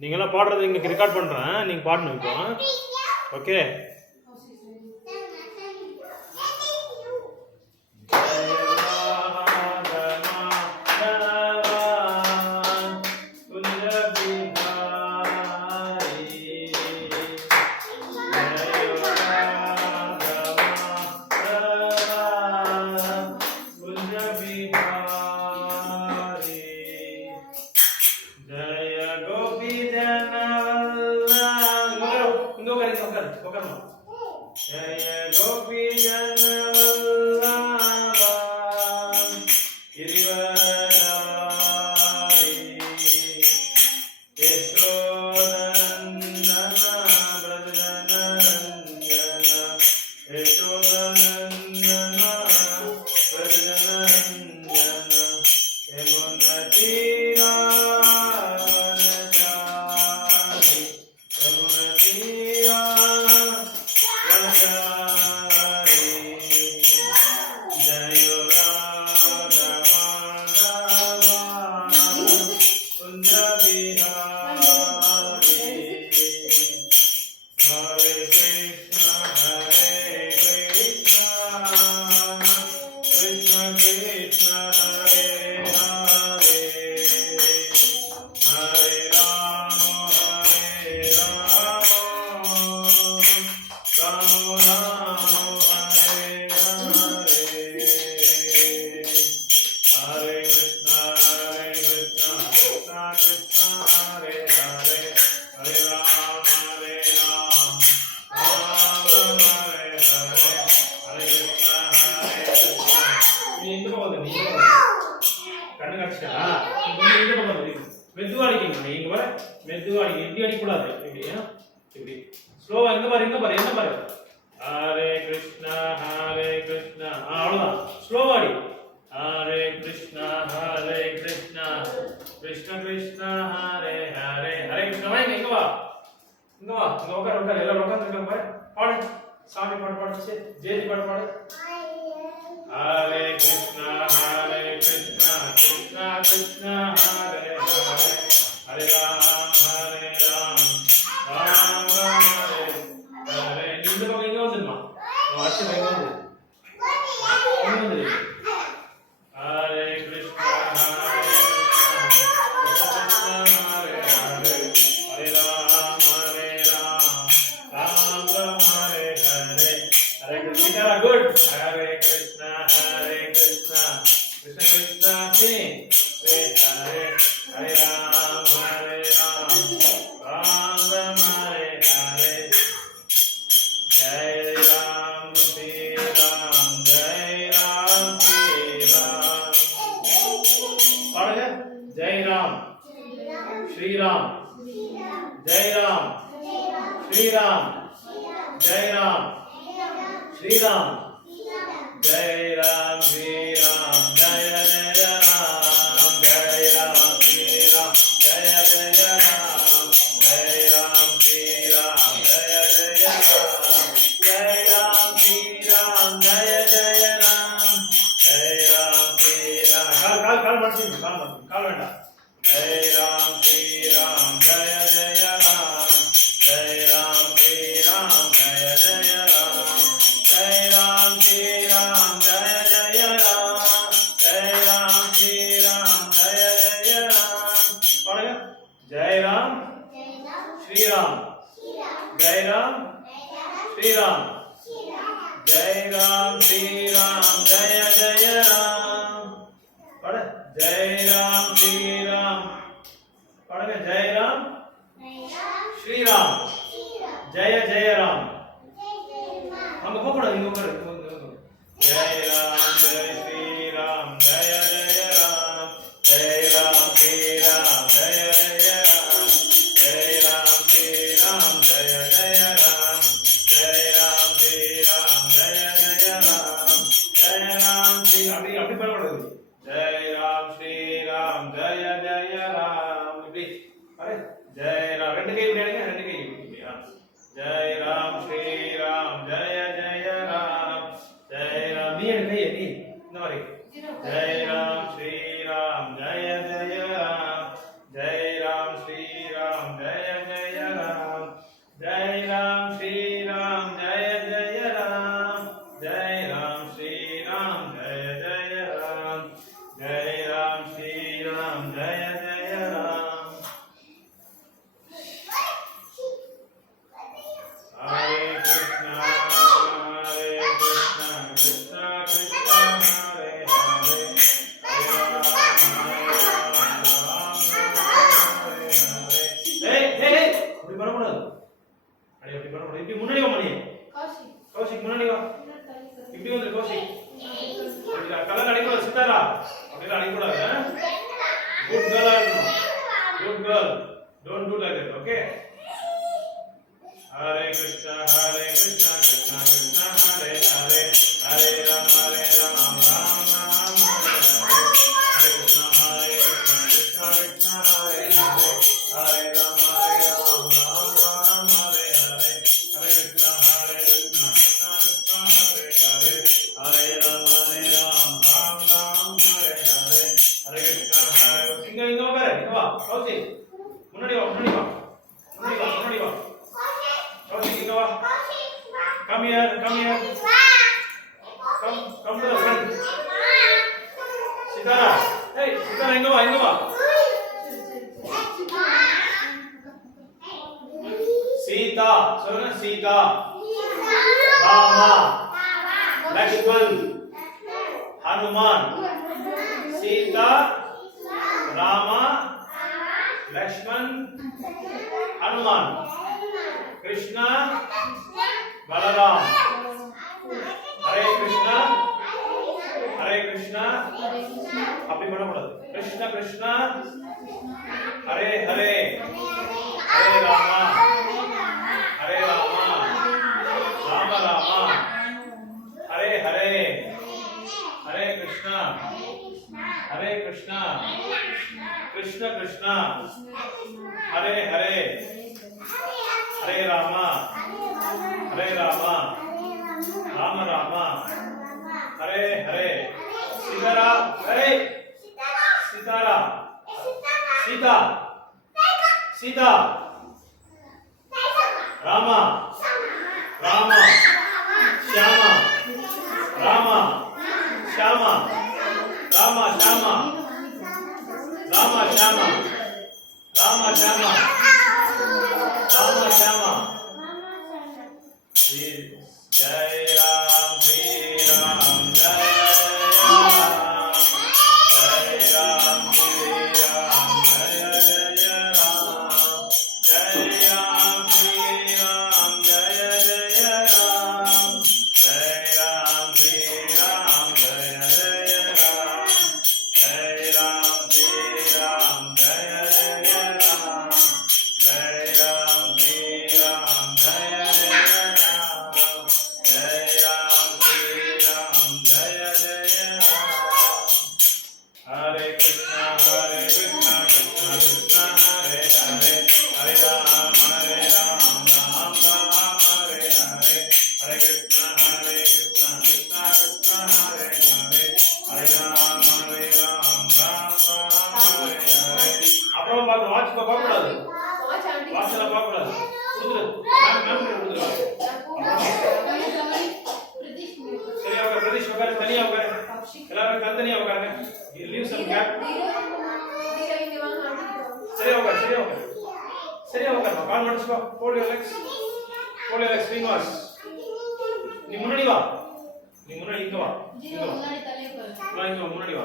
நீங்களாம் பாடுறது இங்கே ரெக்கார்ட் பண்ணுறேன், நீங்கள் பாடணும் இப்போ. Okay. Jaya Gopi Janavallabha Girivaradhari Yashodanandana Brajanarandana Yashodanandana Brajanarandana Yamunatiravanachari Yamunatira Hare Krishna Hare Krishna slowly Hare Krishna Krishna Krishna Hare Hare Hare Krishna inga va okar ella okar paadu saami paadu jeji paadu Hare Krishna Krishna Krishna Hare Hare Hare Ram Ram Ram Hare இந்த பக்கம் எங்க வந்துமா வாட்ச் எங்க வந்து ஹரே கிருஷ்ணா ஹரே ஹரே ராம் ராம் ராம் ஹரே ஹரே ஹரே கிருஷ்ணா குட் ஹரே கிருஷ்ணா கிருஷ்ணா கிருஷ்ணா சிங் ஹரே ஹரே ராம் ராம் ராம் ஹரே Hare Jai Ram Shri Ram Jai Ram Shri Ram Padanga Jai Ram Shri Ram Jai Ram Shri Ram Jai Ram Shri Ram Jai Ram Shri Ram Jaya Jaya Ram Jai Ram Shri Ram Jaya Jaya Ram Jai Ram Shri Ram Jaya Jaya Ram Jai Ram Shri Ram Jaya Jaya Ram Jai Ram Shri Ram Kal venda Jai Ram Shri Ram Jaya Jaya Ram Jai Ram Shri Ram Jaya Jaya Ram Jai Ram Shri Ram Jaya Jaya Ram Jai Ram Shri Ram Jaya Jaya Ram padanga Jai Ram Shri Ram Jai Ram Shri Ram Jai Ram Shri Ram Jaya Jaya Ram pada Jai Ram Shri Ram padanga Jai Ram Shri Ram Jaya Jaya Ram anga pokoda inga paru Jai Ram Jai Shri Ram Jaya Jaya Ram Jai Ram Shri Ram Jaya Jaya Ram Jai Ram Shri Ram Jaya Jaya Ram Jai Ram Shri Ram Jaya Jaya Ram Jai Ram Shri அப்படி பண்ணக்கூடாது Jai Ram Shri Ram Jaya Jaya Ram இப்படி பாரு Jai Ram ரெண்டு கை இப்படி அடிங்க ரெண்டு கை இப்படி Jai Ram Shri Ram Jaya Jaya Ram Jai Ram நீ எடுங்க நீ இந்த மாதிரி Jai Ram Shri Ram Jaya Jaya Ram Jai Ram Ram. Hare Krishna, Krishna Krishna, Hare Hare, Hare Ram, Hare Hare. Hey, hey, hey! அப்படி பண்ணக்கூடாது. அப்படி பண்ணக்கூடாது. இப்படி முன்னாடி வா மணி. கௌஷிக் முன்னாடி வா. இப்படி வந்து கௌஷிக். கலர் அடிக்கூடாது சித்தாரா. அப்படிலாம் அடிக்கூடாது. Good girl இருக்கணும். Good girl. Don't do like that, okay? Hare Krishna, Krishna Krishna, Hare Hare, Hare Ram, Ram Ram, Hare Hare. Hare Krishna, Krishna Krishna, Hare Hare, Hare Ram, Ram Ram, Hare Hare. Hare Krishna, Krishna Krishna, Hare Hare, Hare Ram, Ram Ram, Hare Hare. Hare Krishna, இங்க பாரு, இங்க வா, கௌசி. முன்னாடி வா, முன்னாடி வா. முன்னாடி வா. Koushik, go on. Come here, come here. Come to the front. Sitara. Hey, Sitara, inga va. Sita, சொல்லுங்க Sita. Rama. Lakshman. Hanuman. Sita, Rama, Lakshman, Hanuman. Krishna, Balaram. Hare Krishna, அப்படி பண்ணக்கூடாது. Krishna Krishna, Hare Hare, Hare Rama, Rama Rama, Hare Hare, Hare Krishna, Krishna Krishna, Hare Hare, Hare Rama, Rama Rama, Hare Hare. Sitara, hey, Sitara, Sita, Rama, Shama, Rama, Shama, Jai Ram, Jai Ram, Jai Ram, Jai Ram, Jai Ram, Jai Ram, Jai Ram, Jai Ram, Jai Ram, Jai Ram, Jai Ram, Jai Ram, Jai Ram, Jai Ram, Jai Ram, Jai Ram, Jai Ram, Jai Hare Krishna, Krishna Krishna, Hare Hare, Hare Ram, Ram Ram, Hare Hare. Hare Krishna, Krishna Krishna, Hare Hare, Hare Ram, Ram Ram, Hare Hare. அப்புறம் பாத்து வாட்ச் பார்க்க கூடாது. வாட்ச்ல பார்க்க கூடாது. குடுத்துரு. நான் குடுத்துரு. சரியா உட்கார், பிரதீஷ் உட்கார், தனியா உட்கார். எல்லாரும் தனித்தனியா உட்காருங்க. Leave some gap. சரியா உட்கார். கால் மடிச்சு வா. Fold your legs. Fingers. நீ முன்னாடி வா. இங்க வா. முன்னாடி வா.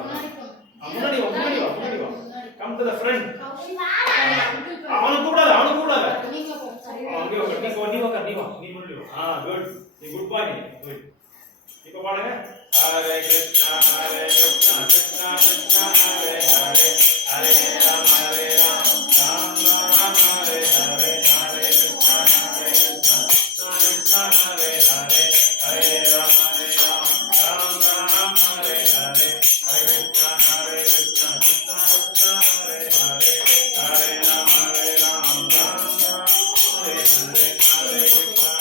Come to the front. அவனுக்கு கூடாது. நீ உட்கார். நீ முன்னாடி வா. Good. நீ good boy. Good. இப்போ பாருங்க. Hare Krishna, Krishna Krishna, Hare Hare, Hare Ram, Ram Ram, Hare Hare, Hare Krishna, Krishna Krishna, Hare Hare, Hare Ram, Ram Ram, Hare Hare, Hare Krishna, Krishna Krishna, Hare Hare, Hare Ram, Ram Ram, Hare Hare, Hare Krishna,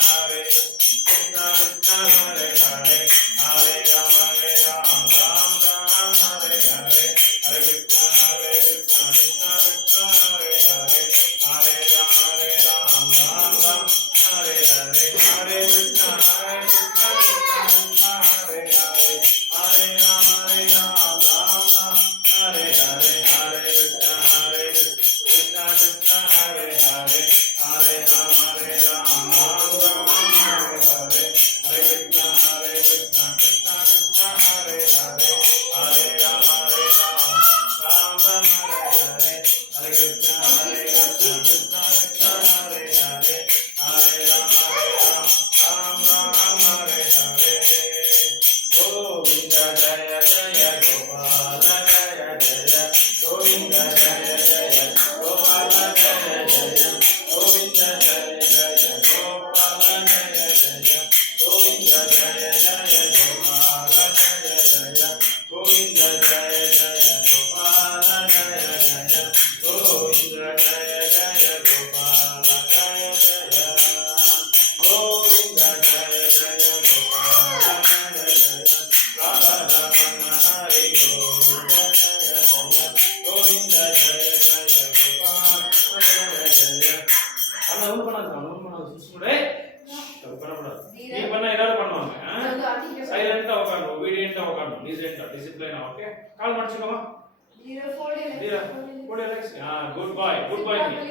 Krishna Krishna, Hare Hare, Hare Ram, Ram Ram, Hare Hare, Hare Krishna, Krishna ஒன்றும் பண்ணாது சும்மா அது பண்ணக்கூடாது. நீ பண்ணா எல்லாரும் பண்ணுவாங்க. சைலண்டா உட்காரணும், ஒபீடியன்ட்டா உட்காரணும், டீசென்ட்டா டிசிப்ளினா. ஓகே, கால் மடிச்சுக்கோமா. போடு ரிலாக்ஸ். குட் பாய் நீ.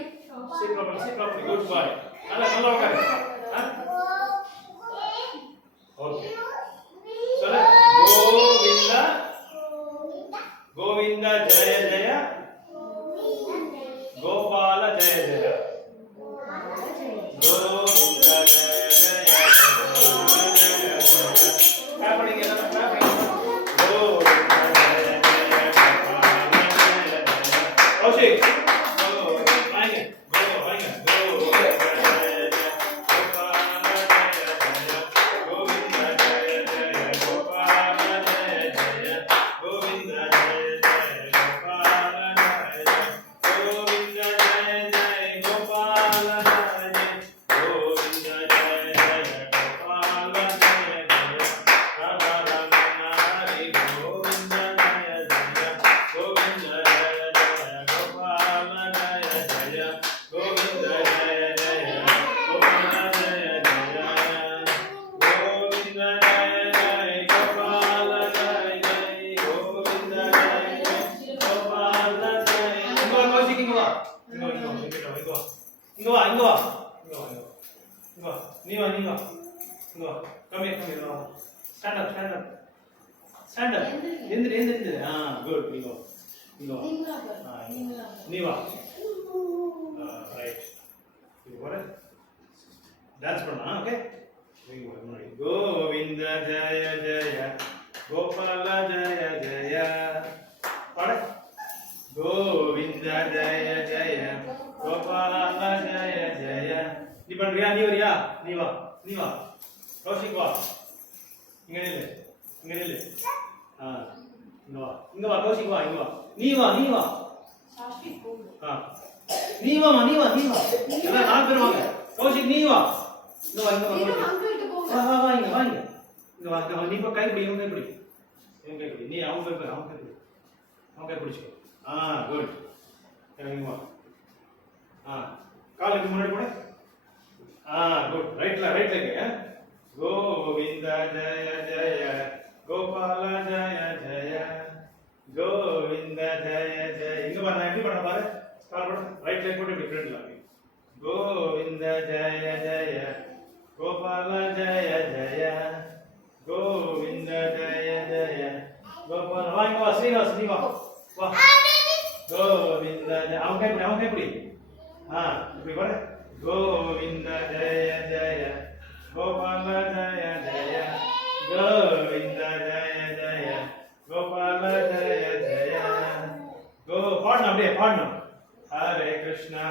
sit properly good boy. நல்லா உட்காரு. ஓகே, சொல்ல கோவிந்த ஜெய ஜெய கோபால ஜெய ஜெய கோவிந்த ஜெய ஜெய அப்படிங்க Stand up. Endri. Good. Go. Niva. Right. You got it? Dance panna, okay? Govinda Jaya Jaya Gopala Jaya Jaya. Pade. Govinda Jaya Jaya Gopala Jaya Jaya. Ni pandriya, ni variya? Niva. Kaushik va. Inga nilu. இங்க வா கௌஷிக் வா, இங்க வா. நீ வா சாஷ்டி கூடு. நீ வா. எல்லாம் நாலு பேர் வாங்க. கௌஷிக் நீ வா. இங்க வா கௌஷிக். வா இங்க வா. நீ இப்ப கை பிடி, இவன் கை பிடி. நீ அவன் கை பிடிச்சுக்கோ. குட். இங்க வா. காலுக்கு முன்னாடி போடு. குட். Right leg. கோவிந்த ஜெய ஜெய கோபால ஜெய ஜெய கோவிந்த ஜெய ஜெய. இங்க பாரு, எப்படி பண்ண பாரு. ஸ்டார்ட் பண்ணு. ரைட் லெக் போட்டு இப்படி ஃப்ரண்ட்ல வாங்க. கோவிந்த ஜெய ஜெய கோபால ஜெய ஜெய கோவிந்த ஜெய ஜெய கோபால. வாங்க வா ஸ்ரீனிவாஸ், நீ வா. கோவிந்த ஜெய. அவன் கை பிடி. இப்படி பாரு. கோவிந்த ஜெய ஜெய கோபால ஜெய ஜெய கோவிந்த ஜெய ஜெய கோபால ஜெய ஜெய. பாடணும், அப்படியே பாடணும். ஹரே கிருஷ்ணா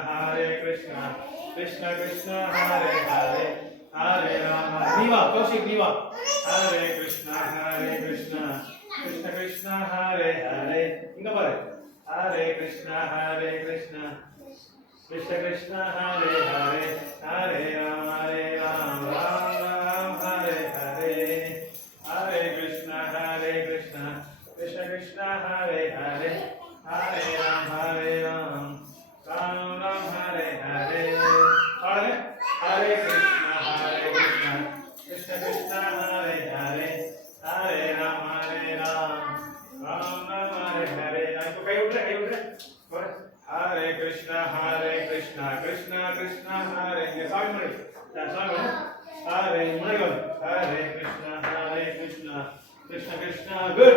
கிருஷ்ண கிருஷ்ண ஹரே ஹரே ஹரே ராம. நீவா கௌஷிக், நீவா. ஹரே கிருஷ்ணா கிருஷ்ண கிருஷ்ண ஹரே ஹரே. இங்க பாரு. ஹரே கிருஷ்ணா கிருஷ்ண கிருஷ்ண ஹரே ஹரே ஹரே ராம ராம ராம் ஹரே ஹரே. ஹரே கிருஷ்ண கிருஷ்ண ஹரே ஹரே ஹரே ராம் ராம் ராம் ஹரே ஹரே. பாருங்க. ஹரே கிருஷ்ண கிருஷ்ண கிருஷ்ண ஹரே ஹரே ஹரே ராம் ராம் ராம் ஹரே ஹரே. இப்போ கை விட்டுறேன். ஹரே கிருஷ்ண கிருஷ்ண கிருஷ்ண ஹரே. இங்க சாமி முன்னாடி ஹரே முன்னாடி. ஹரே கிருஷ்ண கிருஷ்ண கிருஷ்ண.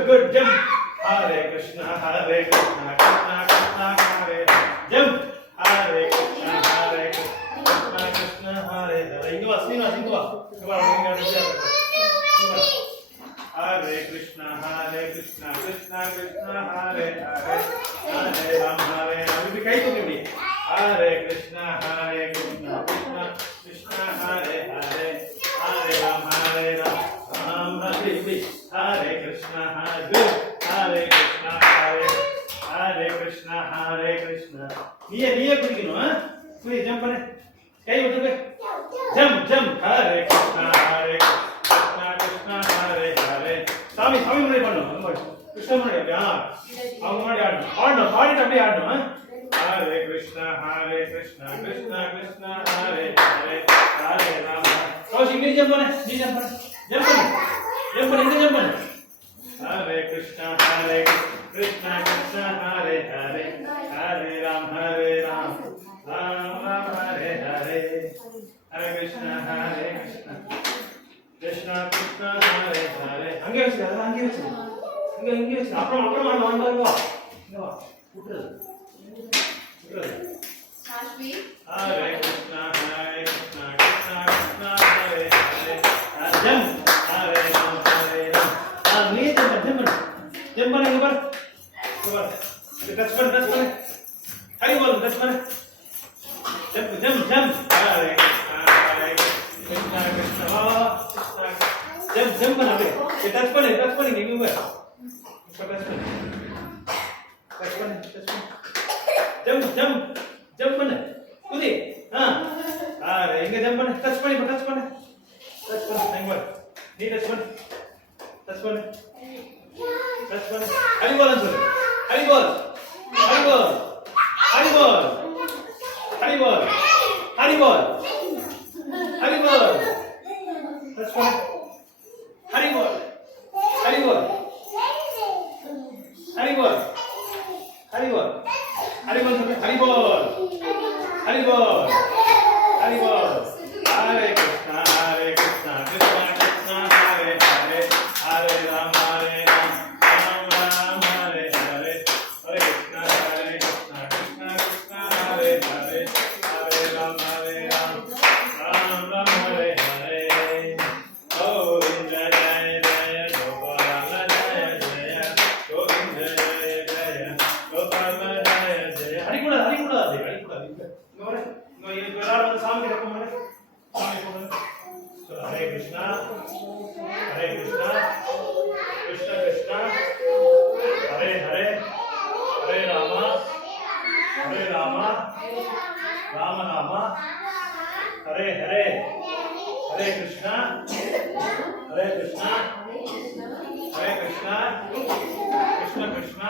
குட். ஜம்ப். ஹரே கிருஷ்ண கிருஷ்ண ஹரே ஜம்ப். ஹரே கிருஷ்ண கிருஷ்ண ஹரே ஹரே. இங்க வா ஸ்ரீனிவாஸ், இங்க வா. ஹரே கிருஷ்ண கிருஷ்ண கிருஷ்ண ஹரே ஹரே ஹரே ராம் ஹரே ராம். இப்படி கை தூக்கி இப்படி. ஹரே கிருஷ்ண கிருஷ்ண கிருஷ்ண ஹரே ஹரே ஹரே ராம் ராம் ஹரே. இப்படி. ஹரே கிருஷ்ண ஹரே கிருஷ்ண. நீயே பிடிக்கணும். போய் ஜம்ப் பண்ணு. கை விட்டு ஜம்ப். ஹரே கிருஷ்ண கிருஷ்ண ஹரே ஹரே. சாமி முன்னாடி பண்ணணும். கிருஷ்ண முன்னாடி. அவங்க முன்னாடி ஆடணும். பாடிட்டு அப்படியே ஆடணும். ஹரே Krishna Krishna Krishna Krishna Hare Hare Hare Rama. Kaushik ni jump bane, ni jump bane, jump bane, jump bane, ni jump bane. Hare Krishna Krishna Krishna Hare Hare Hare Ram Ram Ram Hare Hare. Hare Krishna Krishna Krishna Hare Hare. Hange vechu appuram vanga putru Ashvi. Hare Krishna Krishna Krishna Hare Hare. Jump. Hare Ram. Ni jump bane ke bar touch bane Hari bol touch bane jump Hare Krishna Krishna jump bane ye touch bane नहीं हुआ इसका touch bane jump bane kudi हाँ अरे इंगे jump bane touch bane नहीं हुआ नहीं touch bane Hari bol answer Hari bol touch bane Hari bol Hare Krishna Krishna Krishna Hare Hare Hare Ram Ram Hare Hare. Hare Krishna Krishna Krishna Hare Hare Hare Ram Ram Hare Hare. Govinda Jaya Jaya Gopala Jaya Jaya Govinda Jaya Jaya Gopala Jaya Jaya. Hari kuda no ye pelado saamne rakho mane so Hare Krishna Krishna Krishna Hare Hare Hare Rama Rama Rama Hare Hare Hare Krishna Krishna Krishna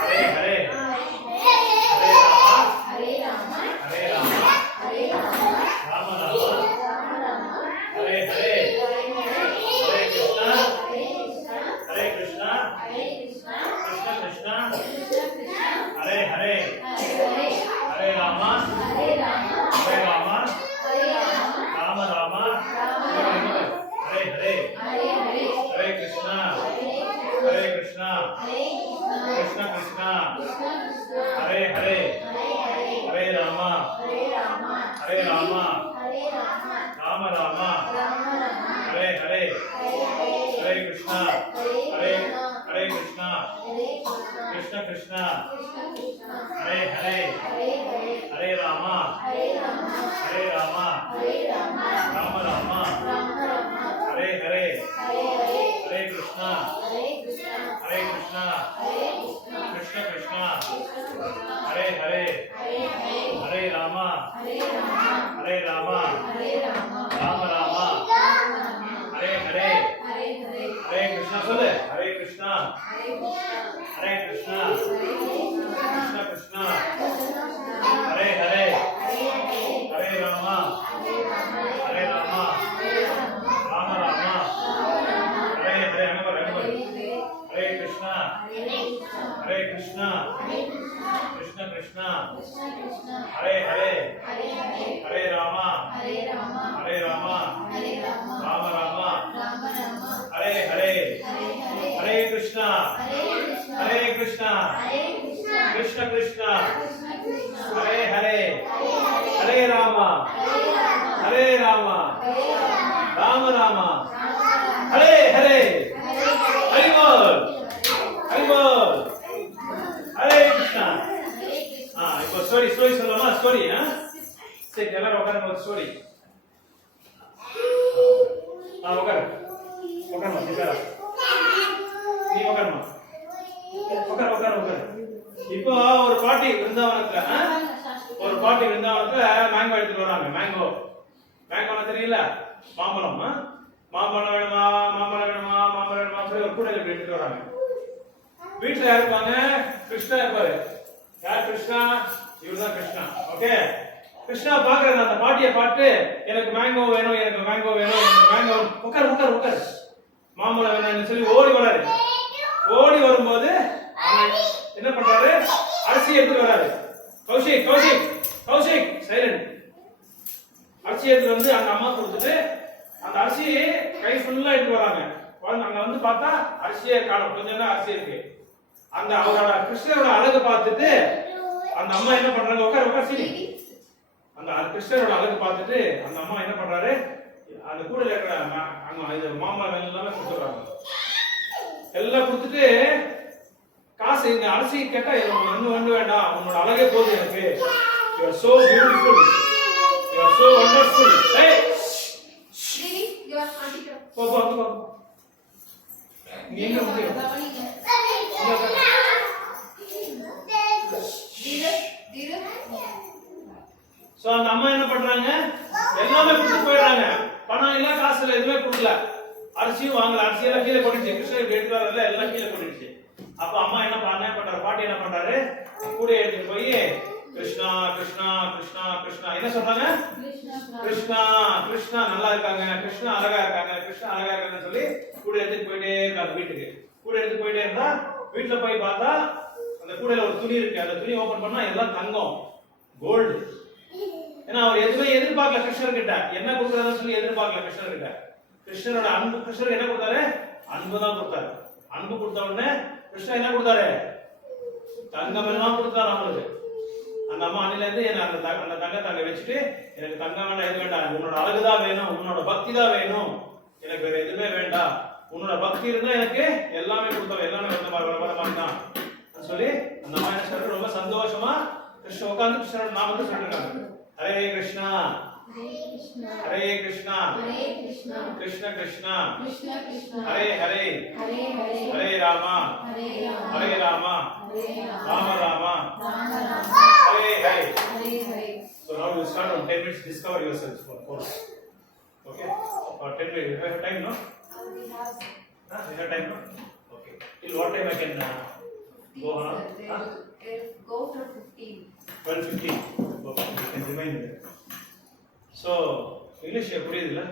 Hare Hare Hare Rama Rama Hare Hare Hare Krishna Krishna Hare Hare Hare Rama Rama Hare Hare Hare Krishna Krishna Hare Hare Hare Rama Rama Hare Hare Hare Krishna Krishna Hare Hare Hare Rama Rama Hare Hare Hare Krishna Krishna Hare Hare Hare Rama Rama Hare Hare Hare Krishna बोले Hare Krishna Krishna Krishna Hare Hare Hare Rama Rama Rama Hare Hare Hare Krishna Krishna Krishna Hare Hare Hare Rama Rama Rama Hare Hare Hare Krishna Krishna Krishna Hare Hare Hare Rama Rama Rama Hare Hare Hare Bol Hare Krishna. It was story சொல்லலாமா story சரி எல்லாரும் உட்காருங்க ஒரு story உட்காரு உட்காருமா சீதாரா நீ உட்காருமா உட்காரு இப்போ ஒரு பாட்டி விருந்தாவனத்துல மேங்கோ எடுத்துட்டு வராங்க மேங்கோ தெரியல மாம்பழம் வேணுமா சொல்லி ஒரு கூடையில எடுத்துட்டு வராங்க வீட்டுல இருப்பாங்க கிருஷ்ணா இருப்பாரு யார் கிருஷ்ணா? இவர்தான் கிருஷ்ணா. ஓகே, கிருஷ்ணா பாக்குறேன் அந்த பாட்டியை பார்த்து எனக்கு மேங்கோ வேணும், எனக்கு மேங்கோ வேணும், எனக்கு மேங்கோ. உட்கார் உட்கார் உட்கார், மாம்பழம் வேணும்னு சொல்லி ஓடி வராரு. ஓடி வரும்போது என்ன பண்றாரு? அரிசி எடுத்து வராரு. கௌஷிக் கௌஷிக் கௌஷிக் சைலண்ட். அரிசி எடுத்து வந்து அந்த அம்மா கொடுத்துட்டு அந்த அரிசி கை ஃபுல்லா எடுத்து வராங்க. அங்க வந்து பார்த்தா அரிசியே காணும், கொஞ்சம் தான் அரிசி இருக்கு. அந்த அவரோட கிருஷ்ணரோட அழகு பார்த்துட்டு அந்த அம்மா என்ன பண்றாங்க? உட்கார் உட்கார் சரி. அந்த கிருஷ்ணரோட அழகு பார்த்துட்டு அந்த அம்மா என்ன பண்றாரு? அந்த கூட இருக்கிற அங்க இது மாம்பழம் எல்லாமே கொடுத்துறாங்க. எல்லாம் கொடுத்துட்டு காசு இந்த அரிசி கேட்டா ஒண்ணு ஒண்ணு வேண்டாம், உன்னோட அழகே போதும் எனக்கு. You are so beautiful, you are so wonderful. Hey, you are auntie. போ போ போ. நீங்க முடியும். சோ அந்த அம்மா என்ன பண்றாங்க? எல்லாமே கொடுத்து போயிடுறாங்க. பணம் இல்ல, காசு இல்ல, எதுவுமே கொடுக்கல. அரிசியும் வாங்கல, அரிசியெல்லாம் கீழே போட்டுச்சு. கிருஷ்ணர் எடுத்துறாருல, எல்லாம் கீழே போட்டுச்சு. அப்ப அம்மா என்ன பண்றாரு? பாட்டி என்ன பண்றாரு? கூட எடுத்துட்டு போய் கிருஷ்ணா கிருஷ்ணா கிருஷ்ணா கிருஷ்ணா என்ன சொல்றாங்க? கிருஷ்ணா கிருஷ்ணா நல்லா இருக்காங்க, கிருஷ்ணா அழகா இருக்காங்க, கிருஷ்ணா அழகா இருக்காங்கன்னு சொல்லி கூட எடுத்துட்டு போயிட்டே இருக்காங்க வீட்டுக்கு. கூட எடுத்து போயிட்டே இருந்தா வீட்டுல போய் பார்த்தா அந்த கூடையில ஒரு துணி இருக்கு. அந்த துணி ஓபன் பண்ணா எல்லாம் தங்கம், கோல்டு. ஏன்னா அவர் எதுவுமே எதிர்பார்க்கல கிருஷ்ணர் கிட்ட. என்ன கொடுக்கறதா சொல்லி எதிர்பார்க்கல கிருஷ்ணர் கிட்ட. கிருஷ்ணரோட அன்பு, கிருஷ்ணர் என்ன கொடுத்தாரு? அன்பு தான் கொடுத்தாரு. அன்பு கொடுத்த உடனே கிருஷ்ணர் என்ன கொடுத்தாரு? தங்கம் எல்லாம் கொடுத்தாரு அவங்களுக்கு. அந்த அம்மா அண்ணில இருந்து அந்த தங்கத்தை வச்சுட்டு எனக்கு தங்கம் வேண்டாம், எது வேண்டாம், உன்னோட அழகுதான் வேணும், உன்னோட பக்தி தான் வேணும், எனக்கு வேற எதுவுமே வேண்டாம், உன்னோட பக்தி இருந்தா எனக்கு எல்லாமே கொடுத்தாரு, எல்லாமே வர தான் சொல்லி அந்த அம்மா என்ன சொல்ற ரொம்ப சந்தோஷமா கிருஷ்ண உட்கார்ந்து கிருஷ்ணரோட நாமத்தை சொல்லிருக்காங்க. ஹரே கிருஷ்ணா ஹரே கிருஷ்ணா கிருஷ்ண கிருஷ்ணா ஹரே ஹரே ஹரே ராமா ஹரே ராமா ராம ராமா Hare Hare. So now you start on 10 minutes. Discover yourself for course. Okay, for 10 minutes. You have time, no? We have time, no? Okay. Till what time I can go on? Go for 15. 12:15. Okay, you can remind me. So English புரியுதுல?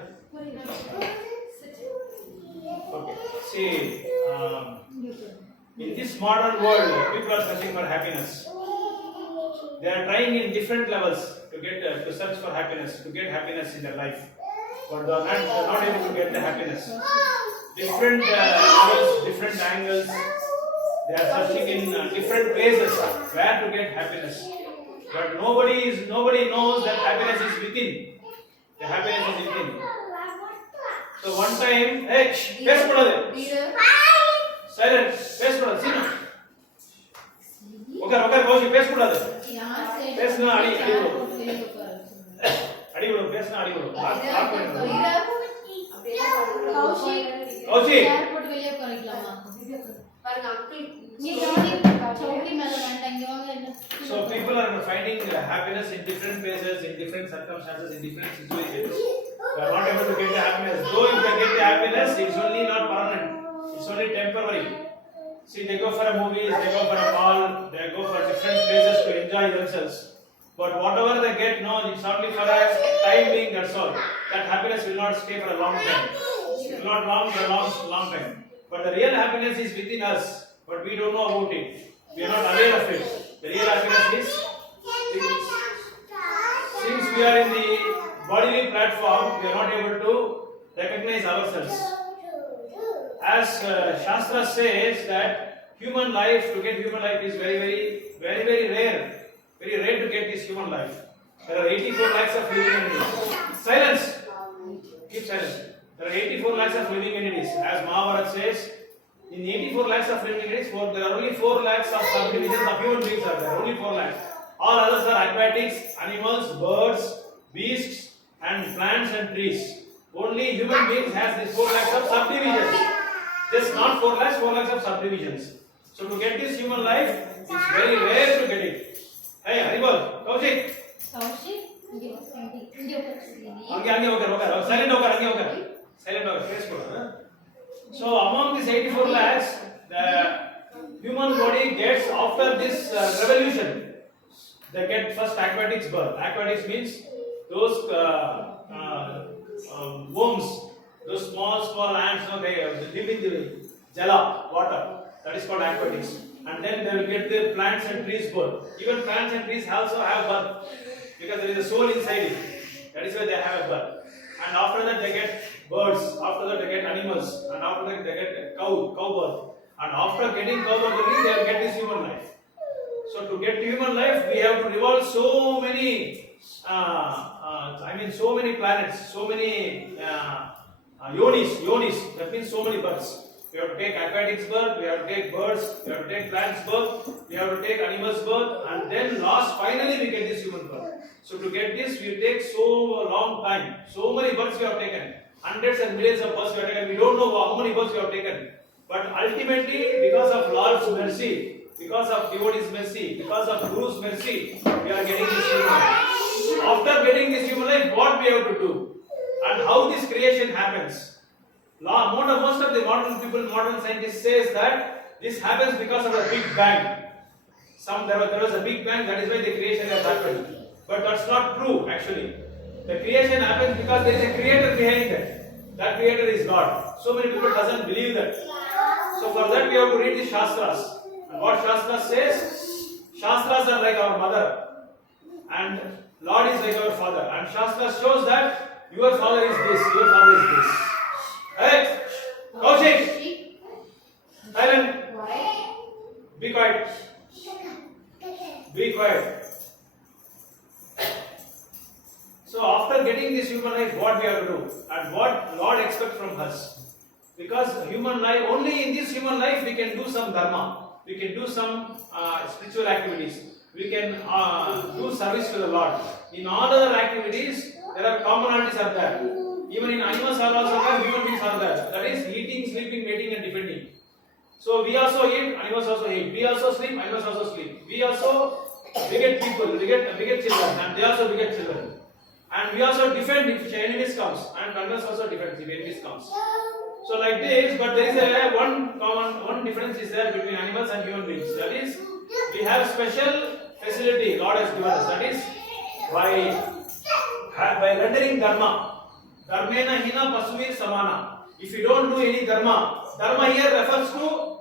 Okay. See, in this modern world, people are searching for happiness. They are trying in different levels to get to search for happiness, to get happiness in their life, but they are not able to get the happiness. Different levels, different angles. They are searching in different places where to get happiness, but nobody knows that happiness is within. The happiness is within. So one time, hey, face put silent, face put see no. Okay, Kaushik, face put face na adi bro, face na adi bro. Kaushik airport வெளிய போறீங்களாமா? பாருங்க அங்கிள் நீ சௌக்கி மேல வேண்டாங்க வாங்க. So people are finding happiness in different places, in different circumstances, in different situations. They are not able to get the happiness. Though if they get the happiness, it's only not permanent. It's only temporary. See, they go for a movie, they go for a mall, they go for different places to enjoy themselves. But whatever they get, no, it's only for a time being. That's all. That happiness will not stay for a long time. It will not long for a long time. But the real happiness is within us, but we don't know about it. We are not aware of it. The real happiness is since we are in the bodily platform, we are not able to recognize ourselves. As Shastra says that human life, to get human life is very rare. Very rare to get this human life. There are 84 lakhs of living entities. Silence. Keep silence. There are 84 lakhs of living entities. As Mahabharata says, in 84 lakhs of living entities, there are only 4 lakhs of subdivisions of human beings are there. Only 4 lakhs. All others are aquatics, animals, birds, beasts, and plants and trees. Only human beings has these 4 lakhs of subdivisions. Just not 4 lakhs, 4 lakhs of subdivisions. So to get this human life, it's very rare to get it. Hey, Haribol, Kaushik. Kaushik, ange okay. Silent okay. Silent okay. Face put. So among these 84 lakhs, the human body gets after this revolution. they get first aquatics birth. Aquatics means those worms, those small ants, they live in the jala, water. That is called aquatics. And then they will get the plants and trees birth. Even plants and trees also have birth because there is a soul inside it. That is why they have a birth. And after that they get birds. After that they get animals. And after that they get cow birth. And after getting cow birth, they will get this human life. So to get human life, we have to revolve so many, so many planets, so many yonis. That means so many births. We have to take aquatics birth, we have to take birds, we have to take plants birth, we have to take animals birth, and then finally we get this human birth. So to get this, we take so long time. So many births we have taken. Hundreds and millions of births we have taken. We don't know how many births we have taken. But ultimately, because of Lord's mercy, because of devotee's mercy, because of Guru's mercy, we are getting this human life. After getting this human life, what we have to do? And how this creation happens? Most of the modern scientists says that this happens because of a big bang. There was a big bang, that is why the creation has happened. But that's not true actually. The creation happens because there is a creator behind it. That creator is God. So many people doesn't believe that. So for that we have to read the Shastras. And what Shastras says? Shastras are like our mother. And Lord is like our father. And Shastras shows that your father is this, your father is this. Hey, Kaushik, silent. Why? Be quiet. Be quiet. So after getting this human life, what we have to do and what Lord expects from us? Because human life, only in this human life we can do some dharma, we can do some spiritual activities, we can do service to the Lord. In all other activities, there are commonalities are there. Even in animals are also there, human beings are there. That is eating, sleeping, mating and defending. So we also eat, animals also eat. We also sleep, animals also sleep. We get people, we get children, and they also beget children. And we also defend if enemies comes, and animals also defend if enemies comes. So like this, but there is one difference is there between animals and human beings. That is, we have special facility Lord has given us. That is by rendering dharma. Dharmena hina pasuvir samana. If you don't do any dharma here refers to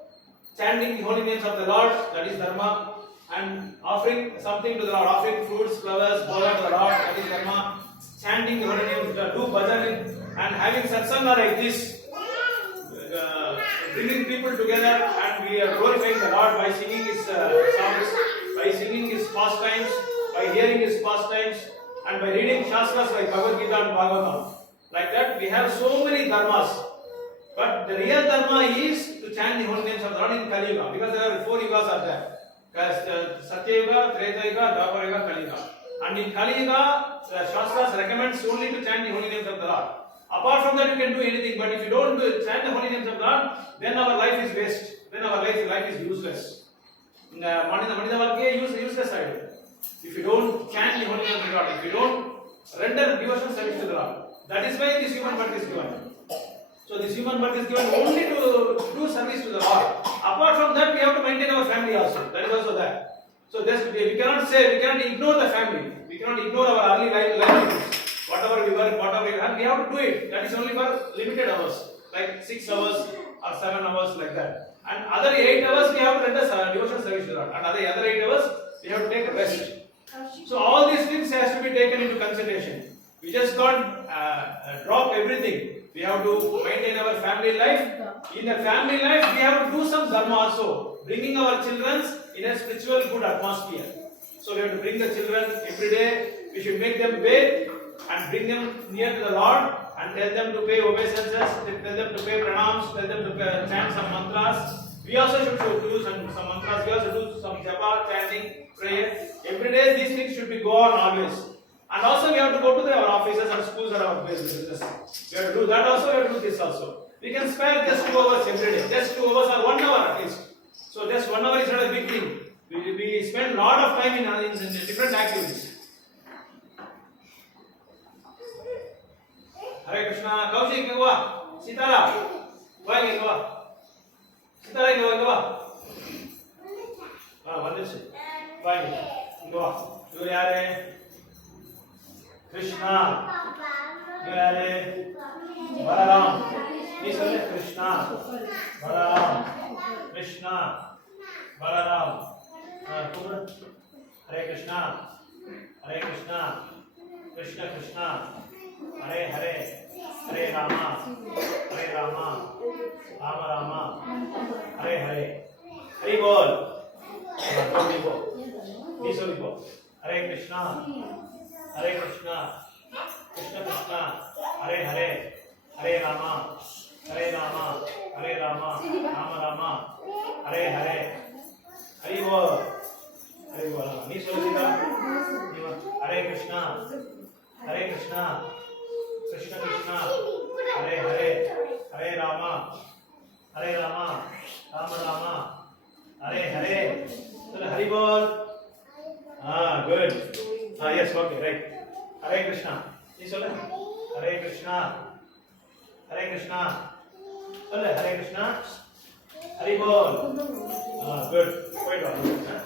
chanting the holy names of the Lord, that is dharma, and offering something to the Lord, offering fruits, flowers, bhoga to the Lord, that is dharma, chanting the holy names, do bhajan, and having satsanga like this, bringing people together, and we are glorifying the Lord by singing His songs, by singing His pastimes, by hearing His pastimes, and by reading Shastras like Bhagavad Gita and Bhagavatam. Like that, we have so many dharmas. But the real dharma is to chant the holy names of the Lord in Kali Yuga, because there are 4 yugas are there. Satya Yuga, Treta Yuga, Dwapara Yuga, Kali Yuga. And in Kali Yuga, the Shastras recommends only to chant the holy names of the Lord. Apart from that, you can do anything. But if you don't chant the holy names of the Lord, then our life is waste. Then our life is useless. Useless side. If you don't chant the holy names of the Lord, if you don't render devotional service to the Lord, that is why this human birth is given. So this human birth is given only to do service to the Lord. Apart from that, we have to maintain our family also. That is also there. So we cannot ignore the family. We cannot ignore our early life. Whatever we work, whatever we have to do it. That is only for limited hours, like 6 hours or 7 hours, like that. And other 8 hours we have to render devotional service to the Lord. And other 8 hours we have to take a rest. So all these things has to be taken into consideration. We just can't drop everything. We have to maintain our family life. In the family life, we have to do some dharma also, bringing our children in a spiritual good atmosphere. So we have to bring the children every day. We should make them bathe and bring them near to the Lord and tell them to pay obeisances, tell them to pay pranams, tell them to chant some mantras. We also should do some mantras. We also do some japa, chanting, prayer. Every day these things should be go on always. And also we have to go to our offices and schools and our businesses. We have to do that also, we have to do this also. We can spare just 2 hours every day. Just 2 hours or 1 hour at least. So just 1 hour is not a big thing. We spend a lot of time in different activities. Hare Krishna. Kaushik, go on. Sitara. Why go on? Sitara, go on. One minute. Why? Go on. இவர் யாரு? கிருஷ்ணா. இவர் யாரு? பலராம். நீ சொல்லு கிருஷ்ணா, பலராம், கிருஷ்ணா, பலராம். கூப்பிடு. ஹரே கிருஷ்ணா, ஹரே கிருஷ்ணா, கிருஷ்ண கிருஷ்ணா, ஹரே ஹரே, ஹரே ராமா, ஹரே ராமா, ராம ராமா, ஹரே ஹரே. ஹரி போல். சொல்லிப்போ, நீ சொல்லிப்போ. ஹரே கிருஷ்ணா, ஹரே கிருஷ்ணா, கிருஷ்ண கிருஷ்ணா, ஹரே ஹரே, ஹரே ராமா, ஹரே ராமா, ஹரே ராமா, ராம ராமா, ஹரே ஹரே. ஹரி போல். ஹரி போல். நீ சொல்லுங்க. ஹரே கிருஷ்ணா, ஹரே கிருஷ்ணா, கிருஷ்ண கிருஷ்ணா, ஹரே ஹரே, ஹரே ராமா, ஹரே ராமா, ராம ராமா, ஹரே ஹரே. சொல்லு ஹரி போல். Good. Yes, okay, right. Hare Krishna. நீ சொல்லு. ஹரே கிருஷ்ணா, ஹரே கிருஷ்ணா. சொல்லு ஹரே கிருஷ்ணா, ஹரி போல். குட். போயிட்டு வா.